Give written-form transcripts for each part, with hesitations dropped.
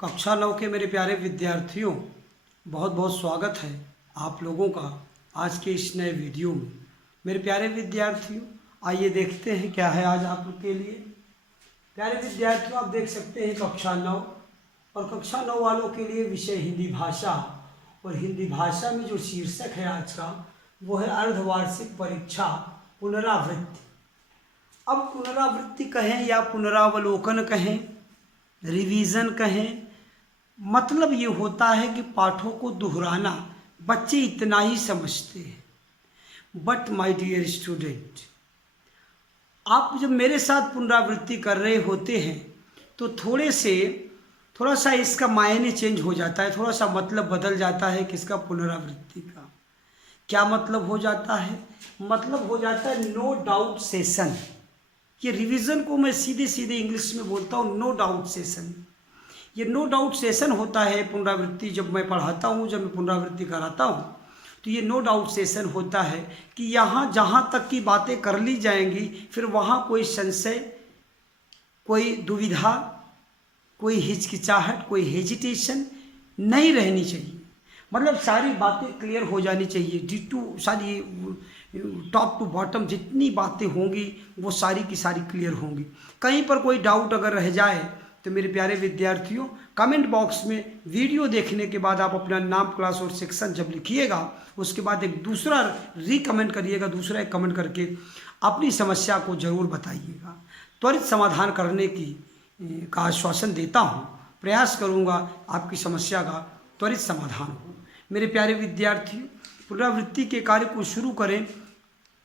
कक्षा 9 के मेरे प्यारे विद्यार्थियों, बहुत बहुत स्वागत है आप लोगों का आज के इस नए वीडियो में। मेरे प्यारे विद्यार्थियों, आइए देखते हैं क्या है आज आप लोग के लिए। प्यारे विद्यार्थियों, आप देख सकते हैं कक्षा 9 और कक्षा 9 वालों के लिए विषय हिंदी भाषा, और हिंदी भाषा में जो शीर्षक है आज का वो है अर्धवार्षिक परीक्षा पुनरावृत्ति। अब पुनरावृत्ति कहें या पुनरावलोकन कहें, रिवीजन कहें, मतलब ये होता है कि पाठों को दोहराना। बच्चे इतना ही समझते हैं, बट माय डियर स्टूडेंट, आप जब मेरे साथ पुनरावृत्ति कर रहे होते हैं तो थोड़ा सा इसका मायने चेंज हो जाता है, थोड़ा सा मतलब बदल जाता है। किसका? पुनरावृत्ति का। क्या मतलब हो जाता है? मतलब हो जाता है नो डाउट सेशन। ये रिवीजन को मैं सीधे सीधे इंग्लिश में बोलता हूँ, नो डाउट सेशन। ये नो डाउट सेशन होता है पुनरावृत्ति। जब मैं पढ़ाता हूँ, जब मैं पुनरावृत्ति कराता हूँ, तो ये नो डाउट सेशन होता है कि यहाँ जहाँ तक की बातें कर ली जाएंगी, फिर वहाँ कोई संशय, कोई दुविधा, कोई हिचकिचाहट, कोई हेजिटेशन नहीं रहनी चाहिए। मतलब सारी बातें क्लियर हो जानी चाहिए। डिटू सारी टॉप टू बॉटम जितनी बातें होंगी वो सारी की सारी क्लियर होंगी। कहीं पर कोई डाउट अगर रह जाए तो मेरे प्यारे विद्यार्थियों, कमेंट बॉक्स में वीडियो देखने के बाद आप अपना नाम, क्लास और सेक्शन जब लिखिएगा, उसके बाद एक दूसरा रीकमेंट करिएगा, दूसरा एक कमेंट करके अपनी समस्या को जरूर बताइएगा। त्वरित समाधान करने का आश्वासन देता हूँ, प्रयास करूँगा आपकी समस्या का त्वरित समाधान हो। मेरे प्यारे विद्यार्थियों, पुनरावृत्ति के कार्य को शुरू करें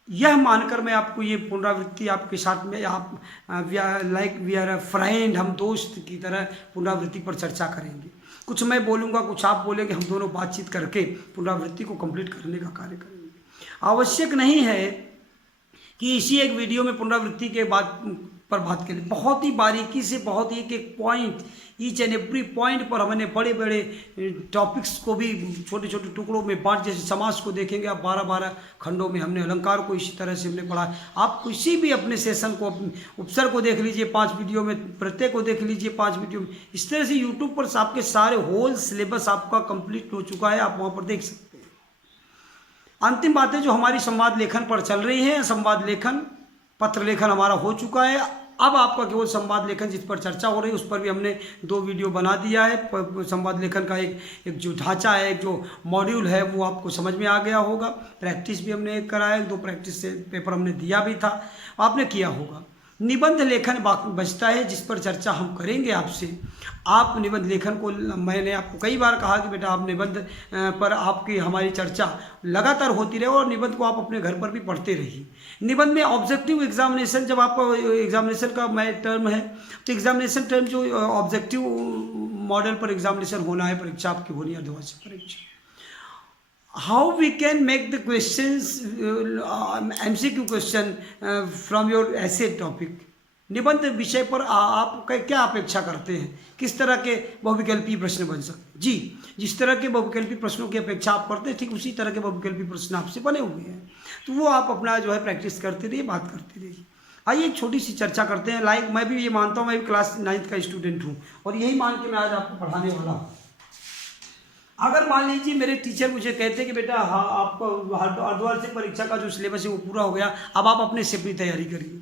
यह मानकर मैं आपको ये पुनरावृत्ति आपके साथ में आप like we are a friend, हम दोस्त की तरह पुनरावृत्ति पर चर्चा करेंगे। कुछ मैं बोलूँगा, कुछ आप बोलेंगे, हम दोनों बातचीत करके पुनरावृत्ति को कंप्लीट करने का कार्य करेंगे। आवश्यक नहीं है कि इसी एक वीडियो में पुनरावृत्ति के पर बात करें। बहुत ही बारीकी से, बहुत ही एक point, each and every point पर हमने बड़े बड़े टॉपिक्स को भी छोटे छोटे टुकड़ों में बांट, जैसे समास को देखेंगे आप 12-12 खंडों में, हमने अलंकार को इसी तरह से हमने पढ़ा। आप किसी भी अपने सेशन को, उपसर को देख लीजिए 5 वीडियो में, प्रत्येक को देख लीजिए 5 वीडियो में। इस तरह से यूट्यूब पर आपके सारे होल सिलेबस आपका कंप्लीट हो चुका है, आप वहाँ पर देख सकते हैं। अंतिम बातें जो हमारी संवाद लेखन पर चल रही हैं, संवाद लेखन, पत्र लेखन हमारा हो चुका है। अब आपका केवल संवाद लेखन जिस पर चर्चा हो रही है उस पर भी हमने 2 वीडियो बना दिया है। संवाद लेखन का एक जो ढांचा है, एक जो मॉड्यूल है, वो आपको समझ में आ गया होगा। प्रैक्टिस भी हमने एक कराया, 2 प्रैक्टिस से पेपर हमने दिया भी था, आपने किया होगा। निबंध लेखन बचता है जिस पर चर्चा हम करेंगे आपसे। आप निबंध लेखन को, मैंने आपको कई बार कहा कि बेटा आप निबंध पर आपकी हमारी चर्चा लगातार होती रहे और निबंध को आप अपने घर पर भी पढ़ते रहिए। निबंध में ऑब्जेक्टिव एग्जामिनेशन, जब आपका एग्जामिनेशन का टर्म है तो एग्जामिनेशन टर्म जो ऑब्जेक्टिव मॉडल पर एग्जामिनेशन होना है, परीक्षा आपकी होनी है, अर्धवार्षिक परीक्षा। How we can make the questions MCQ question from your ऐसे टॉपिक। निबंध विषय पर आप क्या अपेक्षा करते हैं, किस तरह के बहुविकल्पी प्रश्न बन सकते हैं? जी, जिस तरह के बहुविकल्पी प्रश्नों की अपेक्षा आप करते हैं, ठीक उसी तरह के बहुविकल्पी प्रश्न आपसे बने हुए हैं। तो वो आप अपना जो है प्रैक्टिस करते रहिए, बात करते रहिए। आइए एक छोटी सी चर्चा करते हैं। लाइक मैं भी ये मानता हूँ, मैं भी क्लास 9th का स्टूडेंट हूँ और यही मान के मैं आज आपको पढ़ाने वाला हूँ। अगर मान लीजिए मेरे टीचर मुझे कहते कि बेटा हाँ, आपको अर्धवार्षिक परीक्षा का जो सिलेबस है वो पूरा हो गया, अब आप अपने से अपनी तैयारी करिए।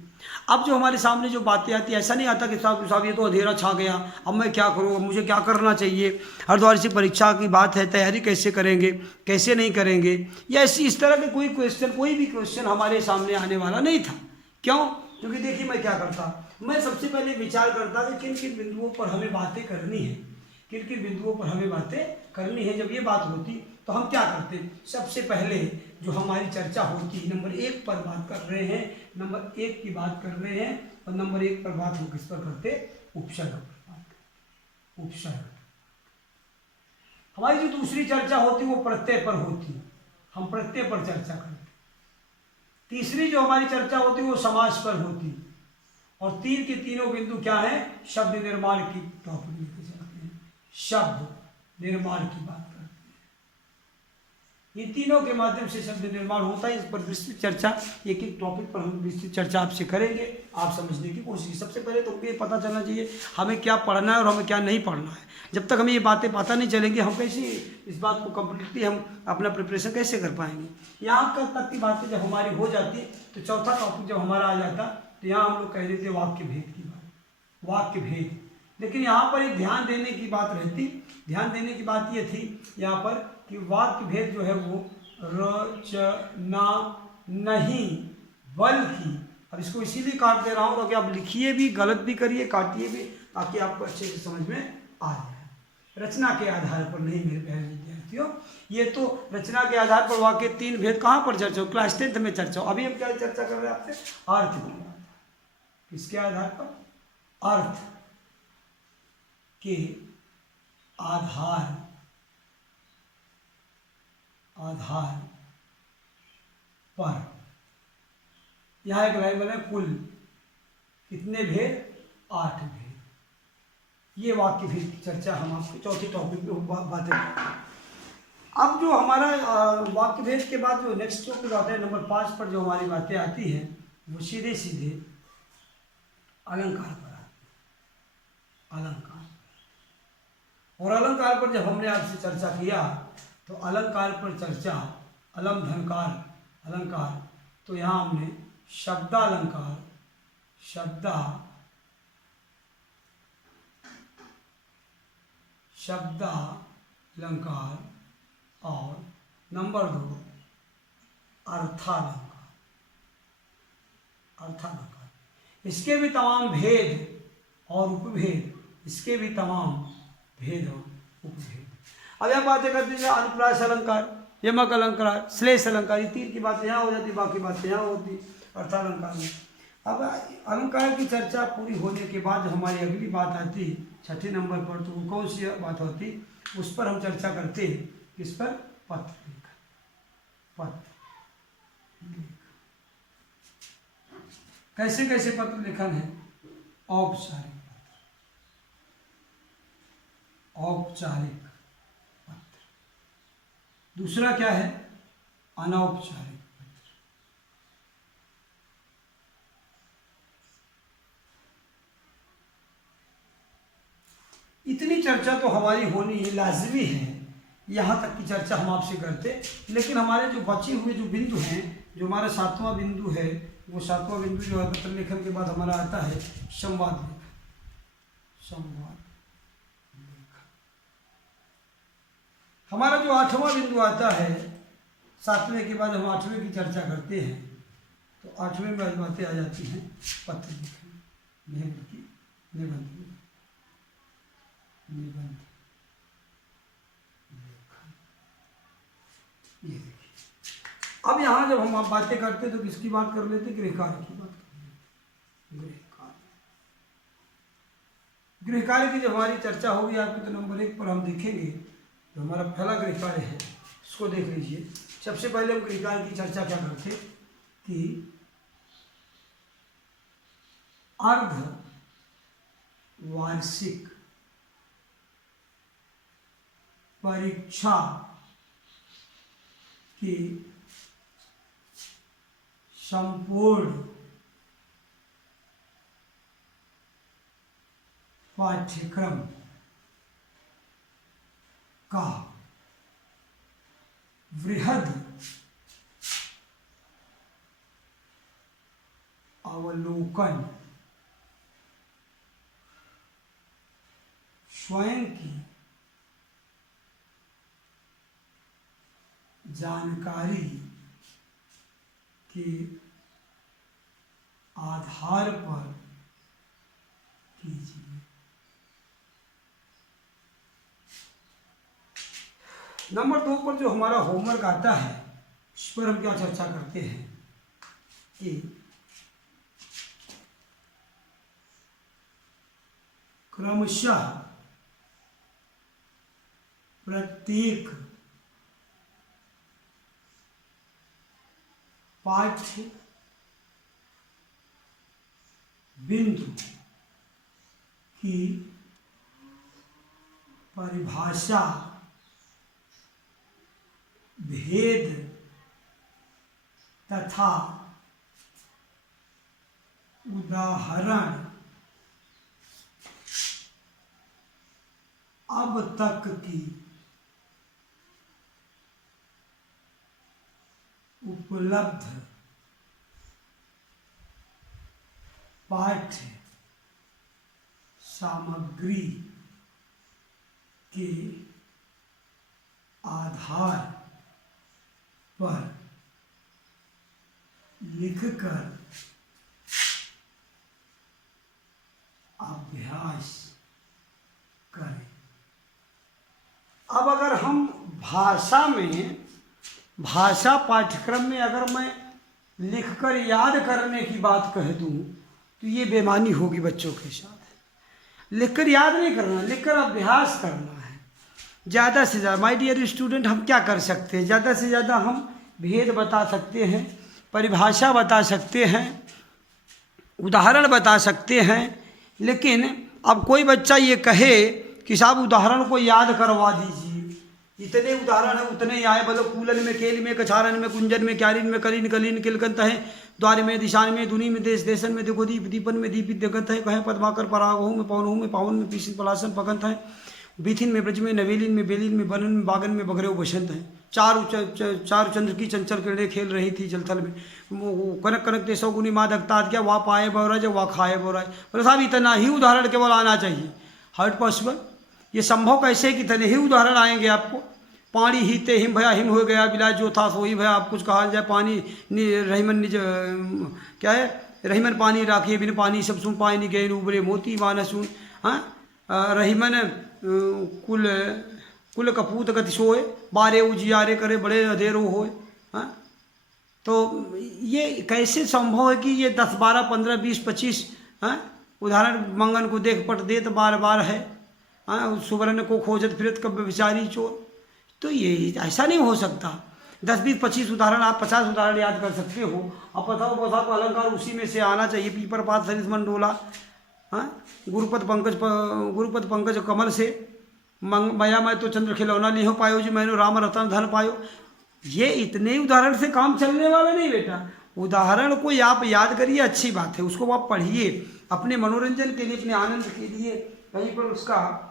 अब जो हमारे सामने जो बातें आती है, ऐसा नहीं आता कि साहब ये तो अंधेरा छा गया, अब मैं क्या करूँ, अब मुझे क्या करना चाहिए, अर्धवार्षिक परीक्षा की बात है, तैयारी कैसे करेंगे, कैसे नहीं करेंगे, या इस तरह के कोई भी क्वेश्चन हमारे सामने आने वाला नहीं था। क्यों? क्योंकि देखिए मैं क्या करता, मैं सबसे पहले विचार करता कि किन किन बिंदुओं पर हमें बातें करनी है, किन किन बिंदुओं पर हमें बातें करनी है। जब ये बात होती तो हम क्या करते, सबसे पहले जो हमारी चर्चा होती, नंबर 1 पर बात कर रहे हैं, नंबर 1 की बात कर रहे हैं, और नंबर 1 पर बात हम किस पर करते, उपसर्ग पर बात करते। उपसर्ग। हमारी जो दूसरी चर्चा होती वो प्रत्यय पर होती, हम प्रत्यय पर चर्चा करते। तीसरी जो हमारी चर्चा होती वो समास पर होती, और 3 के तीनों बिंदु क्या है, शब्द निर्माण की टॉपिक लेके चलते हैं, शब्द निर्माण की बात करते हैं। इन तीनों के माध्यम से शब्द निर्माण होता है। इस पर विस्तृत चर्चा, एक एक टॉपिक पर हम विस्तृत चर्चा आपसे करेंगे, आप समझने की कोशिश। सबसे पहले तो ये पता चलना चाहिए हमें क्या पढ़ना है और हमें क्या नहीं पढ़ना है। जब तक हमें ये बातें पता नहीं चलेंगी, हम कैसे इस बात को कम्प्लीटली हम अपना प्रिपरेशन कैसे कर पाएंगे। यहाँ तक की बातें जब हमारी हो जाती तो चौथा टॉपिक जब हमारा आ जाता तो यहाँ हम लोग कह देते वाक्य भेद की बात, वाक्य भेद। लेकिन यहाँ पर एक ध्यान देने की बात रहती, ध्यान देने की बात ये थी यहाँ पर कि वाक्य भेद जो है वो रचना नहीं बल्कि, अब इसको इसीलिए काट दे रहा हूँ ताकि आप लिखिए भी, गलत भी करिए, काटिए भी, ताकि आपको अच्छे से समझ में आ जाए। रचना के आधार पर नहीं मेरे प्यारे विद्यार्थियों, ये तो रचना के आधार पर वाक्य तीन भेद कहाँ पर चर्चा हो, क्लास 10th में चर्चा हो। अभी हम क्या चर्चा कर रहे हैं आपसे, अर्थ की बात। किसके आधार पर, अर्थ के आधार पर। यहाँ एक लाइन बना, कुल कितने भेद, 8 भेद। ये वाक्य भेद की चर्चा हम आपके चौथे टॉपिक में बातें करते हैं। अब जो हमारा वाक्य भेद के बाद जो नेक्स्ट टॉपिक आता है नंबर 5 पर, जो हमारी बातें आती हैं वो सीधे सीधे अलंकार पर आती है। अलंकार, और अलंकार पर जब हमने आपसे चर्चा किया तो अलंकार पर चर्चा, अलम धनकार अलंकार, तो यहाँ हमने शब्दालंकार, शब्दालंकार और नंबर 2 अर्थालंकार। इसके भी तमाम भेद और उपभेद, इसके भी तमाम भेद और उपभेद। अब यहाँ बातें करते हैं अनुप्रास अलंकार, यमक अलंकार, श्लेष अलंकार। ये तीन की बातें यहाँ हो जाती, बाकी बातें यहाँ होती अर्थालंकार में। अब अलंकार की चर्चा पूरी होने के बाद हमारी अगली बात आती छठे नंबर पर, तो वो कौन सी बात होती, उस पर हम चर्चा करते हैं। किस पर, पत्र लेखन। पत्र लेखन कैसे कैसे पत्र लेखन है, औपचारिक औपचारिक पत्र। दूसरा क्या है, अनौपचारिक पत्र। इतनी चर्चा तो हमारी होनी लाजमी है, यहाँ तक की चर्चा हम आपसे करते। लेकिन हमारे जो बचे हुए जो बिंदु हैं, जो हमारा 7वां बिंदु है, वो 7वां बिंदु जो है पत्र लेखन के बाद हमारा आता है संवाद लेखन। संवाद हमारा जो 8वां बिंदु आता है, 7वें के बाद हम 8वें की चर्चा करते हैं, तो 8वें में बातें आ जाती हैं पत्र लेखन, निबंध लेखन। ये देखिए, अब यहाँ जब हम बातें करते तो किसकी बात कर लेते, गृहकार्य की बात कर लेते। गृहकार्य की जब हमारी चर्चा होगी आपकी, तो नंबर 1 पर हम देखेंगे जो हमारा पहला गृहकार्य है, इसको देख लीजिए। सबसे पहले हम गृहकार्य की चर्चा क्या करते कि अर्ध वार्षिक परीक्षा की संपूर्ण पाठ्यक्रम का वृहद अवलोकन स्वयं की जानकारी के आधार पर कीजिए। नंबर 2 पर जो हमारा होमवर्क आता है, इस पर हम क्या चर्चा करते हैं कि क्रमशः प्रत्येक पाठ्य बिंदु की परिभाषा भेद तथा उदाहरण अब तक की उपलब्ध पाठ्य सामग्री के आधार पर लिखकर अभ्यास करें। अब अगर हम भाषा पाठ्यक्रम में अगर मैं लिखकर याद करने की बात कह दूं तो ये बेईमानी होगी बच्चों के साथ। लिखकर याद नहीं करना, लिखकर अभ्यास करना है। ज़्यादा से ज़्यादा माय डियर स्टूडेंट हम क्या कर सकते हैं, ज़्यादा से ज़्यादा हम भेद बता सकते हैं, परिभाषा बता सकते हैं, उदाहरण बता सकते हैं। लेकिन अब कोई बच्चा ये कहे कि साहब उदाहरण को याद करवा दीजिए, इतने उदाहरण है उतने ही आए, बोलो कूलन में, केल में, कछारन में, कुंजन में, क्यारिन में, कलीन कलीन किलकंत है, द्वार में, दिशान में, दुनी में, देश देशन में, देखो दीप दीपन में, दीपित जगत है, कहें पद्माकर परागहू में, पवनहू में, पावन में, पीसित पलासन पकंत है, बीथिन में, ब्रज में, नवेलिन में, बेलिन में, बनन में, बागन में, बगरे बसंत है। चार चंद्र की चंचल किरणें खेल रही थी जलथल में, कनक कनक ते सौगुनी माँ दगता क्या वाह पाए बौराज वाह खाए बौराज। बोले साहब इतना ही उदाहरण केवल आना चाहिए। हाउ इट पॉसिबल, ये संभव कैसे कि इतने ही उदाहरण आएंगे आपको। पानी ही ते हिम भया हिम हो गया, बिला जो था सो ही भया। आप कुछ कहा जाए पानी रहीमन निज क्या है, रहीमन पानी राखिए बिन पानी सब सुन पाए नहीं गए उबरे मोती मान सुन। हाँ, रहीमन कुल कुल कपूत गति सोए, बारे उजियारे करे बड़े अधेरो होए। हाँ, तो ये कैसे संभव है कि ये 10 12 15 20 25 उदाहरण मंगन को देख पट देत बार बार है। हाँ, सुवर्ण को खोजत फिरत कब विचारी चोर। तो ये ऐसा नहीं हो सकता। 10 20 25 उदाहरण, आप 50 उदाहरण याद कर सकते हो। अब बताओ बसा को अलंकार उसी में से आना चाहिए। पीपर पात सरिस मन डोला, हाँ, गुरुपद पंकज कमल से मया मैं तो चंद्र खिलौना नहीं हो पायो जी मैंने राम रतन धन पायो। ये इतने उदाहरण से काम चलने वाला नहीं बेटा। उदाहरण को आप याद करिए, अच्छी बात है, उसको आप पढ़िए अपने मनोरंजन के लिए, अपने आनंद के लिए। कहीं पर उसका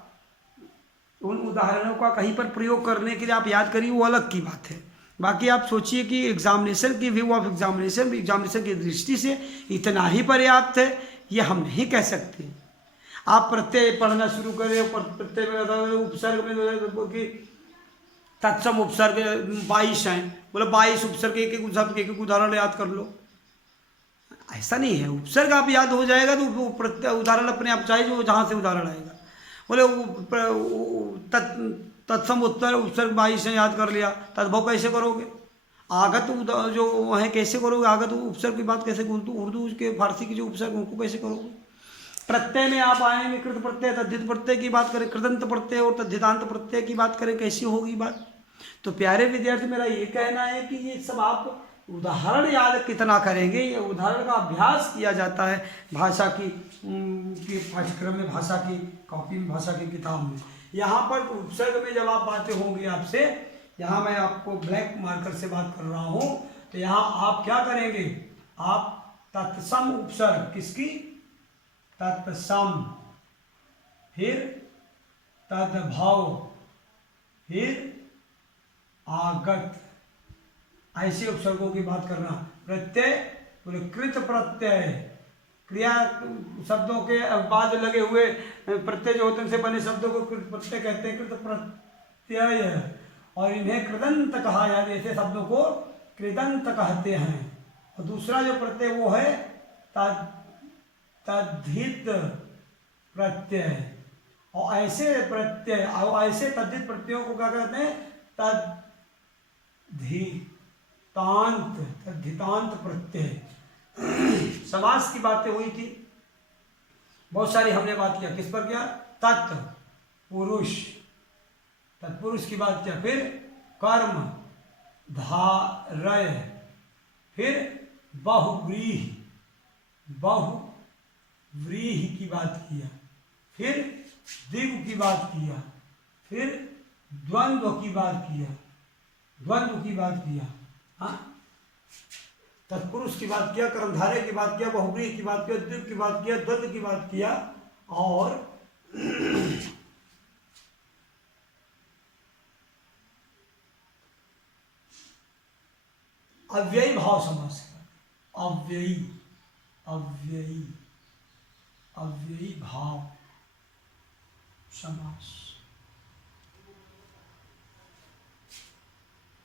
उन उदाहरणों का कहीं पर प्रयोग करने के लिए आप याद करिए, वो अलग की बात है। बाकी आप सोचिए कि एग्जामिनेशन की व्यू ऑफ एग्जामिनेशन की दृष्टि से इतना ही पर्याप्त है, ये हम नहीं कह सकते। आप प्रत्यय पढ़ना शुरू करें, प्रत्यय में उपसर्ग में कि तत्सम उपसर्ग 22 हैं, बोले 22 उपसर्ग एक एक उदाहरण याद कर लो। ऐसा नहीं है, उपसर्ग आप याद हो जाएगा तो प्रत्यय उदाहरण अपने आप चाहिए जो जहाँ से उदाहरण आएगा। बोले तत्सम उपसर्ग 22 हैं याद कर लिया, तद्भव कैसे करोगे? आगत जो है कैसे करोगे? आगत उपसर्ग की बात कैसे, उर्दू के फारसी की जो उपसर्ग उनको कैसे करोगे? प्रत्यय में आप आएंगे, कृत प्रत्यय तद्धित प्रत्यय की बात करें, कृदंत प्रत्यय और तद्धितांत प्रत्यय की बात करें, कैसी होगी बात? तो प्यारे विद्यार्थी, मेरा ये कहना है कि ये सब आप उदाहरण याद कितना करेंगे, ये उदाहरण का अभ्यास किया जाता है भाषा की पाठ्यक्रम में, भाषा की कॉपी में, भाषा की किताब में। यहाँ पर उपसर्ग में जब आप बातें होंगी आपसे, यहाँ मैं आपको ब्लैक मार्कर से बात कर रहा हूँ, तो यहाँ आप क्या करेंगे, आप तत्सम उपसर्ग, किसकी? तत्सम, फिर तद्भव, फिर आगत, ऐसे उपसर्गों की बात करना। प्रत्यय, बोले कृत प्रत्यय, क्रिया शब्दों के बाद लगे हुए प्रत्यय जो होते हैं उनसे बने शब्दों को कृत प्रत्यय कहते हैं, कृत प्रत्यय। और इन्हें कृदंत कहा जाता है, ऐसे शब्दों को कृदंत कहते हैं। और दूसरा जो प्रत्यय वो है तद्धित प्रत्यय। और ऐसे प्रत्यय और ऐसे तद्धित प्रत्ययों को क्या कहते हैं? तद्धितांत प्रत्यय। समास की बातें हुई थी, बहुत सारी हमने बात किया। किस पर किया? तत्पुरुष, तत्पुरुष की बात किया। फिर कर्म धारय, फिर बहुव्रीहि, बहुव्रीहि की बात किया। फिर दिव्य की बात किया, फिर द्वंद्व की बात किया, द्वंद्व की बात किया, हाँ, तत्पुरुष की बात किया, कर्मधारय की बात किया, बहुव्रीहि की बात किया, द्विग की बात किया, द्वंद्व की बात किया और अव्ययी भाव समास है। अव्ययी अव्ययी अव्ययी भाव समास।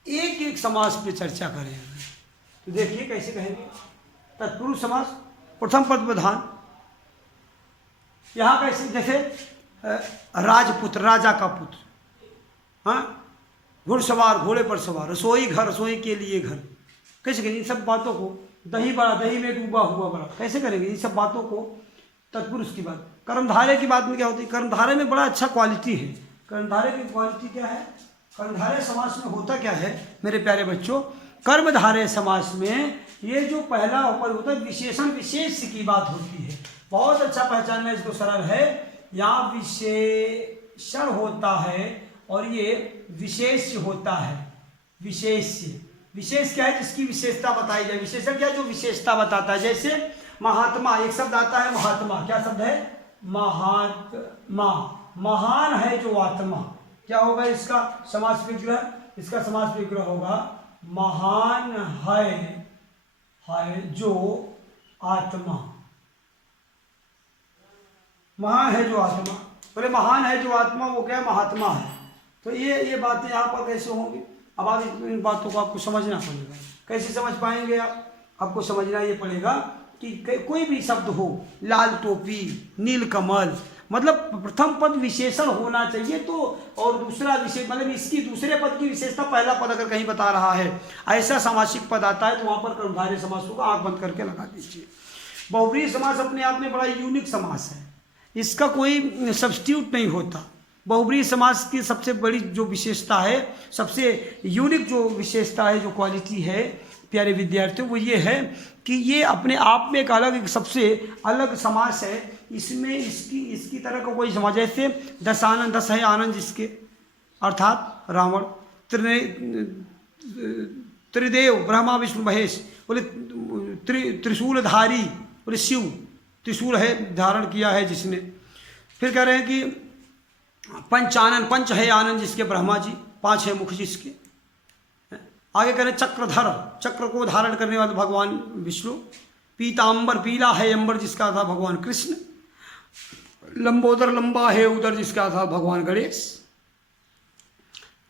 एक एक समास पे चर्चा करेंगे। तो देखिए कैसे कहेंगे। तत्पुरुष समास, प्रथम पद प्रधान। यहाँ कैसे, जैसे राजपुत्र, राजा का पुत्र, हाँ, घुड़सवार, घोड़े पर सवार, रसोई घर, रसोई के लिए घर। कैसे करेंगे इन सब बातों को। दही बड़ा, दही में डूबा हुआ बड़ा, कैसे करेंगे इन सब बातों को। तत्पुरुष की बात। कर्मधारय की बात में क्या होती है, कर्मधारय में बड़ा अच्छा क्वालिटी है। कर्मधारय की क्वालिटी क्या है, कर्मधारय समास में होता क्या है मेरे प्यारे बच्चों, कर्मधारय समास में ये जो पहला पद होता है विशेषण विशेष की बात होती है। बहुत अच्छा पहचानना इसको सरल है। यहाँ विशेषण होता है और ये विशेष होता है। विशेष, विशेष क्या है, जिसकी विशेषता बताई जाए। विशेषण क्या है, जो विशेषता बताता है। जैसे महात्मा, एक शब्द आता है महात्मा, क्या शब्द है, महात्मा। महान है जो आत्मा, क्या होगा इसका समास विग्रह, इसका समास विग्रह होगा महान है जो आत्मा। महान है जो आत्मा, बोले महान है जो आत्मा, वो क्या महात्मा है। तो ये बातें यहाँ पर कैसे होंगी। अब आगे इन बातों को आपको समझना पड़ेगा। कैसे समझ पाएंगे आप, आपको समझना ये पड़ेगा कि कोई भी शब्द हो, लाल टोपी, नील कमल, मतलब प्रथम पद विशेषण होना चाहिए। तो और दूसरा विशेष, मतलब इसकी दूसरे पद की विशेषता पहला पद अगर कहीं बता रहा है, ऐसा सामासिक पद आता है तो वहाँ पर कर्मधारय समास को आंख बंद करके लगा दीजिए। बहुव्रीहि समास अपने आप में बड़ा यूनिक समास है, इसका कोई सब्स्टिट्यूट नहीं होता। बहुव्रीहि समास की सबसे बड़ी जो विशेषता है, सबसे यूनिक जो विशेषता है, जो क्वालिटी है प्यारे विद्यार्थियों, वो ये है कि ये अपने आप में एक अलग, एक सबसे अलग समास है। इसमें इसकी तरह का कोई समास, जैसे 10 आनंद, 10 है आनंद जिसके, अर्थात रावण, त्रिदेव ब्रह्मा विष्णु महेश, बोले त्रिशूलधारी, बोले शिव, त्रिशूल है धारण किया है जिसने। फिर कह रहे हैं कि पंचानन, पंच है आनंद जिसके ब्रह्मा जी, 5 है मुख जिसके। आगे कह रहे चक्रधर, चक्र को धारण करने वाले भगवान विष्णु। पीतांबर, पीला है अंबर जिसका था भगवान कृष्ण। लंबोदर, लंबा है उदर जिसका था भगवान गणेश।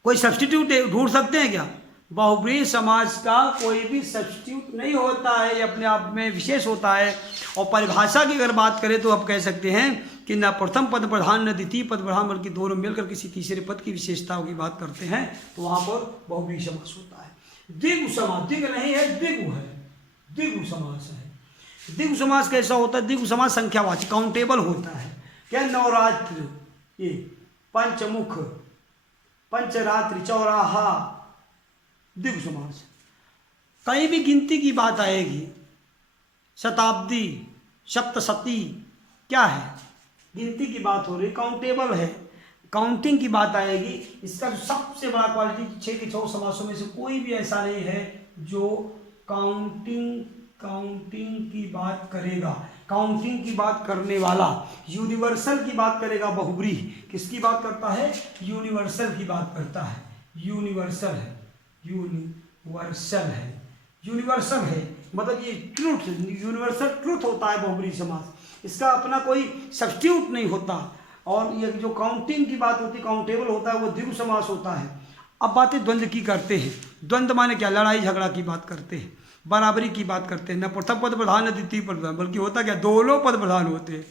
कोई सब्स्टिट्यूट ढूंढ सकते हैं क्या? बहुव्रीहि समास का कोई भी सब्स्टिट्यूट नहीं होता है, ये अपने आप में विशेष होता है। और परिभाषा की अगर बात करें तो आप कह सकते हैं कि न प्रथम पद प्रधान न द्वितीय पद प्रधान, बल्कि दोनों मिलकर किसी तीसरे पद की विशेषताओं की बात करते हैं तो वहाँ पर बहुव्रीहि समास होता है। द्विगु समास, द्विग नहीं है, द्विगु है, द्विगु समास है। द्विगु समास कैसा होता है? द्विगु समास संख्यावाचक, काउंटेबल होता है। क्या? नवरात्र, ये पंचमुख, पंचरात्रि, चौराहा, द्विगु समास। कहीं भी गिनती की बात आएगी, शताब्दी, सप्तशती, क्या है? गिनती की बात हो रही, काउंटेबल है, काउंटिंग की बात आएगी। इसका जो सबसे बड़ा क्वालिटी 6 के 6 समासों में से कोई भी ऐसा नहीं है जो काउंटिंग की बात करेगा। काउंटिंग की बात करने वाला, यूनिवर्सल की बात करेगा बहुव्रीहि। किसकी बात करता है? यूनिवर्सल की बात करता है। यूनिवर्सल है, यूनिवर्सल है, यूनिवर्सल है, मतलब ये ट्रूथ, यूनिवर्सल ट्रूथ होता है बहुव्रीहि समास। इसका अपना कोई सब्स्टिट्यूट नहीं होता। और ये जो काउंटिंग की बात होती है, काउंटेबल होता है, वो द्विगु समास होता है। अब बातें द्वंद्व की करते हैं। द्वंद्व माने क्या? लड़ाई झगड़ा की बात करते हैं, बराबरी की बात करते हैं। न प्रथम पद प्रधान न द्वितीय पद प्रधान, बल्कि होता क्या? दोनों पद प्रधान होते हैं।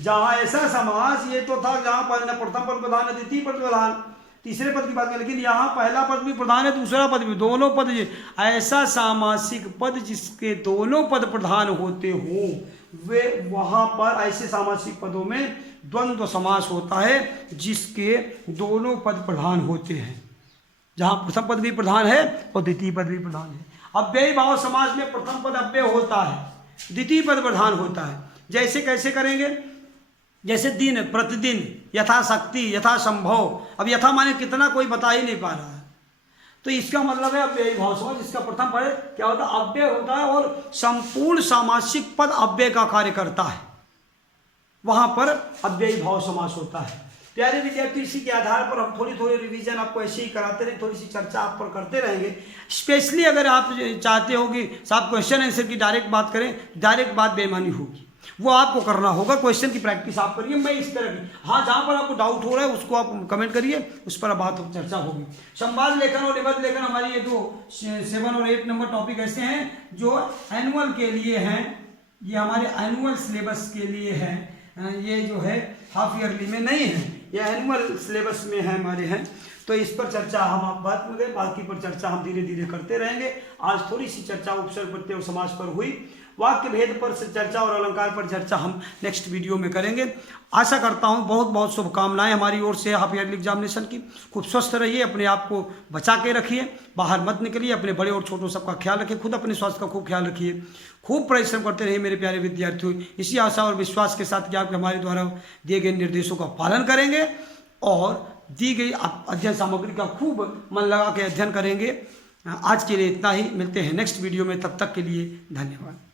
जहाँ ऐसा समास ये तो था जहाँ पर न प्रथम पद प्रधान न द्वितीय पद प्रधान, तीसरे पद की बात करें, लेकिन यहाँ पहला पद भी प्रधान है, दूसरा पद भी, दोनों पद। ऐसा सामासिक पद जिसके दोनों पद प्रधान होते हों, वे वहाँ पर ऐसे सामासिक पदों में द्वंद्व समास होता है जिसके दोनों पद प्रधान होते हैं। जहाँ प्रथम पद भी प्रधान है और द्वितीय पद भी प्रधान है। अव्ययी भाव समास में प्रथम पद अव्यय होता है, द्वितीय पद प्रधान होता है। जैसे कैसे करेंगे? जैसे दिन, प्रतिदिन, यथाशक्ति, यथासंभव। अब यथा माने कितना, कोई बता ही नहीं पा रहा है, तो इसका मतलब है अव्ययी भाव समास। इसका प्रथम पद क्या होता है? अव्यय होता है और संपूर्ण सामासिक पद अव्यय का कार्य करता है, वहां पर अव्ययी भाव समास होता है। प्यारे विद्यार्थी, इसी के आधार पर हम थोड़ी थोड़ी रिवीजन आपको ऐसे ही कराते रहे, थोड़ी सी चर्चा आप पर करते रहेंगे। स्पेशली अगर आप चाहते हो कि साहब क्वेश्चन आंसर की डायरेक्ट बात करें, डायरेक्ट बात बेईमानी होगी, वो आपको करना होगा। क्वेश्चन की प्रैक्टिस आप करिए। मैं इस तरह की, हाँ, जहाँ पर आपको डाउट हो रहा है उसको आप कमेंट करिए, उस पर बात चर्चा होगी। संवाद लेखन और निबंध लेखन हमारी ये दो 7 और 8 नंबर टॉपिक ऐसे हैं जो एनुअल के लिए हैं। ये हमारे एनुअल सिलेबस के लिए है, ये जो है हाफ ईयरली में नहीं है, ये एनुअल सिलेबस में है हमारे हैं। तो इस पर चर्चा हम आप बात में गए, बाकी पर चर्चा हम धीरे धीरे करते रहेंगे। आज थोड़ी सी चर्चा उपसर्ग प्रत्यय और समास पर हुई। वाक्य भेद पर चर्चा और अलंकार पर चर्चा हम नेक्स्ट वीडियो में करेंगे। आशा करता हूँ, बहुत बहुत शुभकामनाएं हमारी ओर से हाफ ईयरली एग्जामिनेशन की। खूब स्वस्थ रहिए, अपने आप को बचा के रखिए, बाहर मत निकलिए, अपने बड़े और छोटों सबका ख्याल रखिए, खुद अपने स्वास्थ्य का खूब ख्याल रखिए, खूब परिश्रम करते रहिए मेरे प्यारे विद्यार्थियों। इसी आशा और विश्वास के साथ कि आप हमारे द्वारा दिए गए निर्देशों का पालन करेंगे और दी गई अध्ययन सामग्री का खूब मन लगा के अध्ययन करेंगे। आज के लिए इतना ही, मिलते हैं नेक्स्ट वीडियो में, तब तक के लिए धन्यवाद।